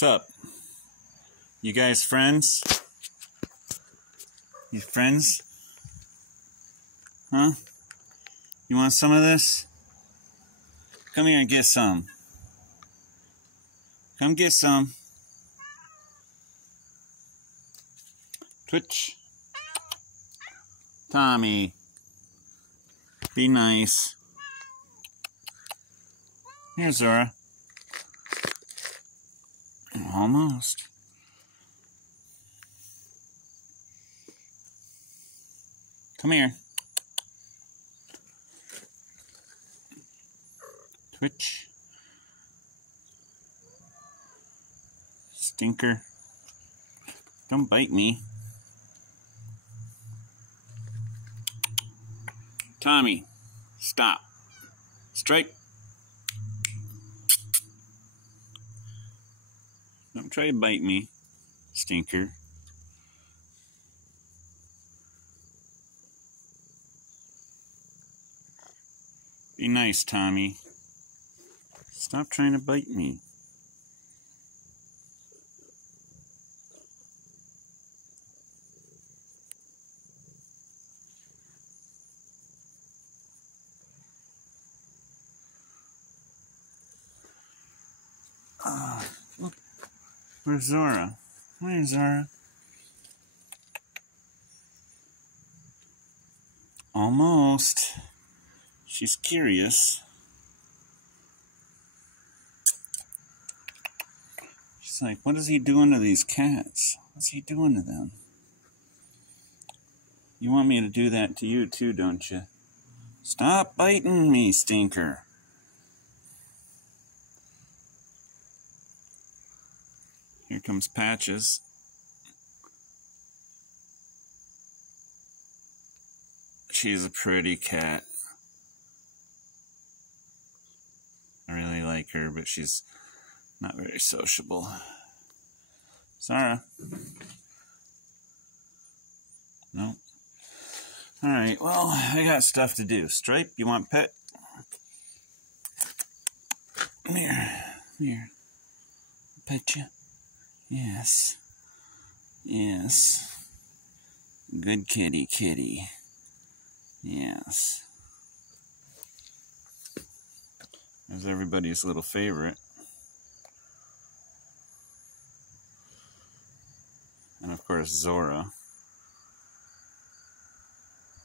What's up? You guys friends? You friends? Huh? You want some of this? Come here and get some. Come get some. Twitch. Tommy. Be nice. Here, Zora. Almost. Come here. Twitch. Stinker. Don't bite me. Tommy, stop. Strike. Don't try to bite me, stinker. Be nice, Tommy. Stop trying to bite me. Look. Where's Zora? Where's Zora? Almost. She's curious. She's like, what is he doing to these cats? What's he doing to them? You want me to do that to you too, don't you? Stop biting me, stinker. Here comes Patches. She's a pretty cat. I really like her, but she's not very sociable. Zara. Nope. Alright, well, I got stuff to do. Stripe, you want pet? Come here. Come here. Pet you. Yes. Yes. Good kitty, kitty. Yes. There's everybody's little favorite. And of course, Zora.